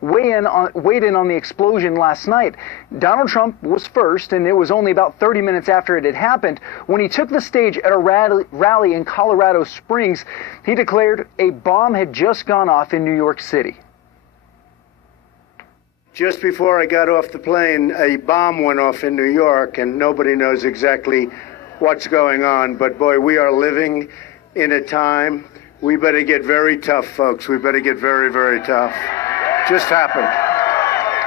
weighed in on the explosion last night. Donald Trump was first, and it was only about 30 minutes after it had happened when he took the stage at a rally in Colorado Springs. He declared a bomb had just gone off in New York City. Just before I got off the plane, a bomb went off in New York, and nobody knows exactly what's going on. But boy, we are living in a time. We better get very tough, folks. We better get very, very tough. Just happened.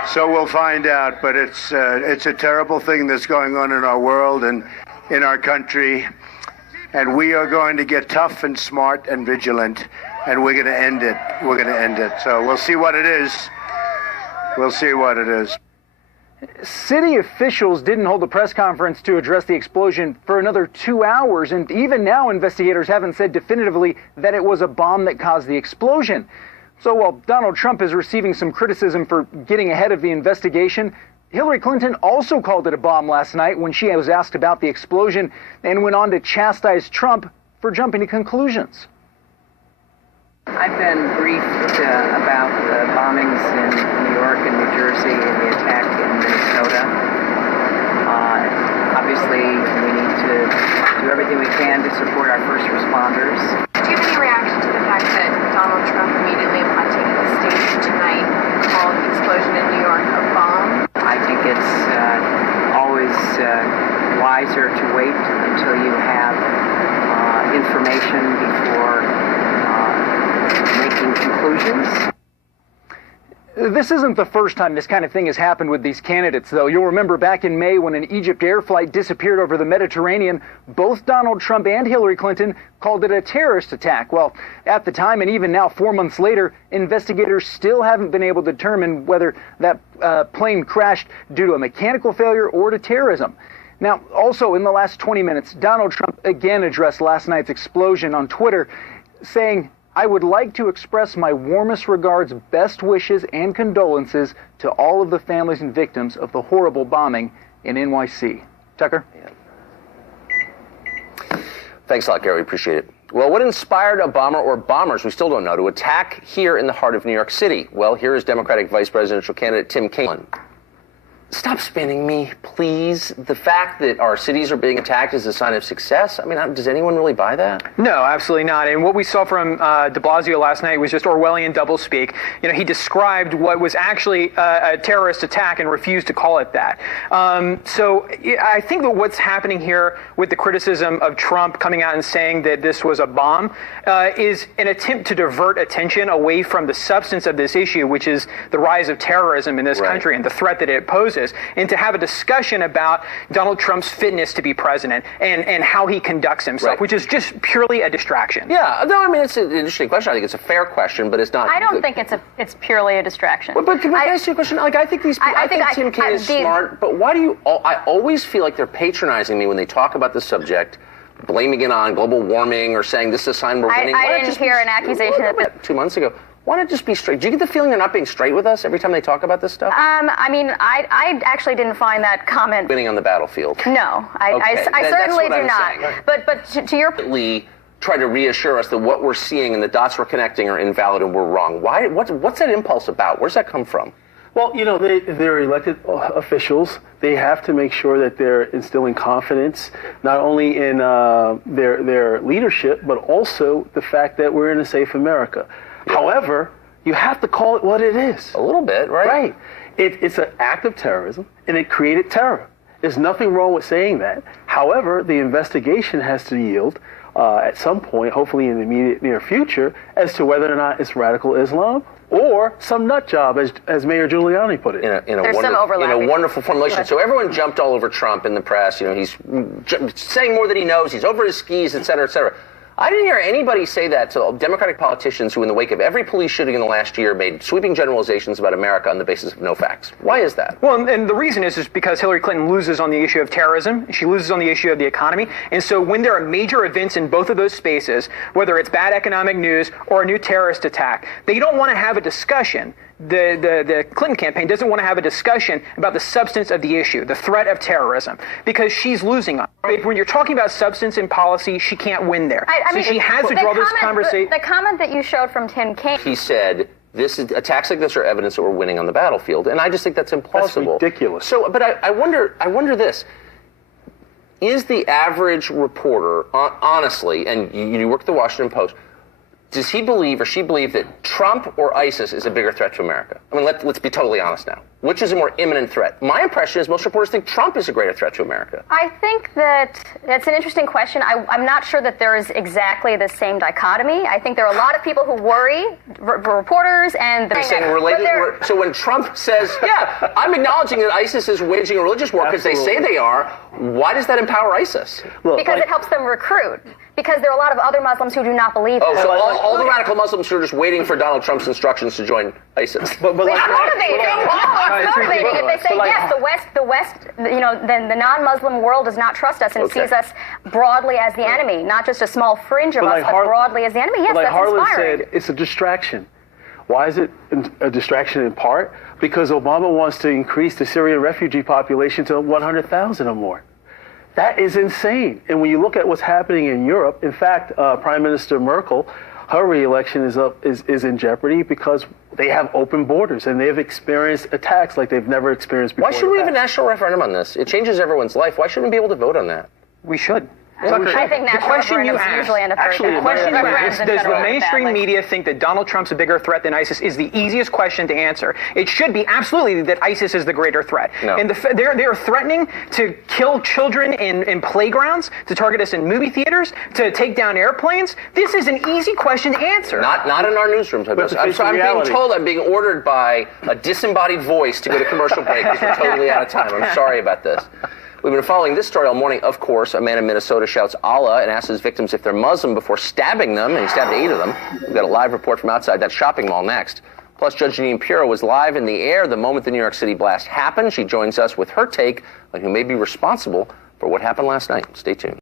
So we'll find out, but it's a terrible thing that's going on in our world and in our country. And we are going to get tough and smart and vigilant, and we're going to end it. We're going to end it. So we'll see what it is. We'll see what it is. City officials didn't hold a press conference to address the explosion for another 2 hours, and even now investigators haven't said definitively that it was a bomb that caused the explosion. So while Donald Trump is receiving some criticism for getting ahead of the investigation, Hillary Clinton also called it a bomb last night when she was asked about the explosion and went on to chastise Trump for jumping to conclusions. I've been briefed about the bombings in New York and New Jersey and the attack in Minnesota. Obviously, we need to do everything we can to support our first responders. Do you have any reaction to the fact that Donald Trump immediately upon taking the stage tonight called the explosion in New York a bomb? I think it's always wiser to wait until you have information before making conclusions. This isn't the first time this kind of thing has happened with these candidates, though. You'll remember back in May when an Egypt air flight disappeared over the Mediterranean, both Donald Trump and Hillary Clinton called it a terrorist attack. Well, at the time and even now, 4 months later, investigators still haven't been able to determine whether that plane crashed due to a mechanical failure or to terrorism. Now, also in the last 20 minutes, Donald Trump again addressed last night's explosion on Twitter, saying, "I would like to express my warmest regards, best wishes, and condolences to all of the families and victims of the horrible bombing in NYC." Tucker? Thanks a lot, Gary. Appreciate it. Well, what inspired a bomber or bombers, we still don't know, to attack here in the heart of New York City? Well, here is Democratic vice presidential candidate Tim Kaine. Stop spinning me, please. The fact that our cities are being attacked is a sign of success. I mean, does anyone really buy that? No, absolutely not. And what we saw from de Blasio last night was just Orwellian doublespeak. You know, he described what was actually a terrorist attack and refused to call it that. So I think that what's happening here with the criticism of Trump coming out and saying that this was a bomb is an attempt to divert attention away from the substance of this issue, which is the rise of terrorism in this country and the threat that it poses, and to have a discussion about Donald Trump's fitness to be president and how he conducts himself, which is just purely a distraction. Yeah, no, I mean, it's an interesting question. I think it's a fair question, but it's not. I don't think it's purely a distraction. But can I ask you a question? Like, I think these people, I think Tim Kaine is smart, but why do you, I always feel like they're patronizing me when they talk about the subject, blaming it on global warming or saying this is a sign we're winning. I didn't hear an accusation of it 2 months ago. Why not just be straight? Do you get the feeling they're not being straight with us every time they talk about this stuff? I mean, I actually didn't find that comment winning on the battlefield. No, I certainly do not. Saying. But to your try to reassure us that what we're seeing and the dots we're connecting are invalid and we're wrong. Why? What's that impulse about? Where's that come from? Well, you know, they're elected officials. They have to make sure that they're instilling confidence, not only in their leadership, but also the fact that we're in a safe America. However, you have to call it what it is. A little bit, right? Right. It's an act of terrorism, and it created terror. There's nothing wrong with saying that. However, the investigation has to yield at some point, hopefully in the immediate near future, as to whether or not it's radical Islam or some nut job, as Mayor Giuliani put it. In a wonderful formulation. So everyone jumped all over Trump in the press. You know, he's saying more than he knows. He's over his skis, et cetera, et cetera. I didn't hear anybody say that to Democratic politicians who, in the wake of every police shooting in the last year, made sweeping generalizations about America on the basis of no facts. Why is that? Well, and the reason is because Hillary Clinton loses on the issue of terrorism. She loses on the issue of the economy. And so when there are major events in both of those spaces, whether it's bad economic news or a new terrorist attack, they don't want to have a discussion. The Clinton campaign doesn't want to have a discussion about the substance of the issue, the threat of terrorism, because she's losing on it. When you're talking about substance in policy, she can't win there. So she has to draw this conversation. The comment that you showed from Tim Kaine. He said, attacks like this are evidence that we're winning on the battlefield, and I just think that's implausible. That's ridiculous. So, but I wonder this. Is the average reporter, honestly, and you work at the Washington Post, does he believe or she believe that Trump or ISIS is a bigger threat to America? I mean, let's be totally honest now. Which is a more imminent threat? My impression is most reporters think Trump is a greater threat to America. I think that's an interesting question. I'm not sure that there is exactly the same dichotomy. I think there are a lot of people who worry, reporters and the... So when Trump says, yeah, I'm acknowledging that ISIS is waging a religious war because they say they are, why does that empower ISIS? Because it helps them recruit. Because there are a lot of other Muslims who do not believe that. Oh, so all the radical Muslims who are just waiting for Donald Trump's instructions to join ISIS. But it's motivating. It's motivating if they say, yes, the West, then the non-Muslim world does not trust us and sees us broadly as the enemy, not just a small fringe of us, but broadly as the enemy. Yes, that's inspiring. Like Harlan said, it's a distraction. Why is it a distraction in part? Because Obama wants to increase the Syrian refugee population to 100,000 or more. That is insane. And when you look at what's happening in Europe, in fact, Prime Minister Merkel, her re-election is in jeopardy because they have open borders and they've experienced attacks like they've never experienced before. Why should we have a national referendum on this? It changes everyone's life. Why shouldn't we be able to vote on that? We should. I think national referendums usually end up the question you asked, does the mainstream badly. media think that Donald Trump's a bigger threat than ISIS, is the easiest question to answer. It should be absolutely that ISIS is the greater threat. No. And they're threatening to kill children in playgrounds, to target us in movie theaters, to take down airplanes. This is an easy question to answer. Not in our newsrooms. I'm being told I'm being ordered by a disembodied voice to go to commercial break because we're totally out of time. I'm sorry about this. We've been following this story all morning. Of course, a man in Minnesota shouts Allah and asks his victims if they're Muslim before stabbing them, and he stabbed 8 of them. We've got a live report from outside that shopping mall next. Plus, Judge Jeanine Pirro was live in the air the moment the New York City blast happened. She joins us with her take on who may be responsible for what happened last night. Stay tuned.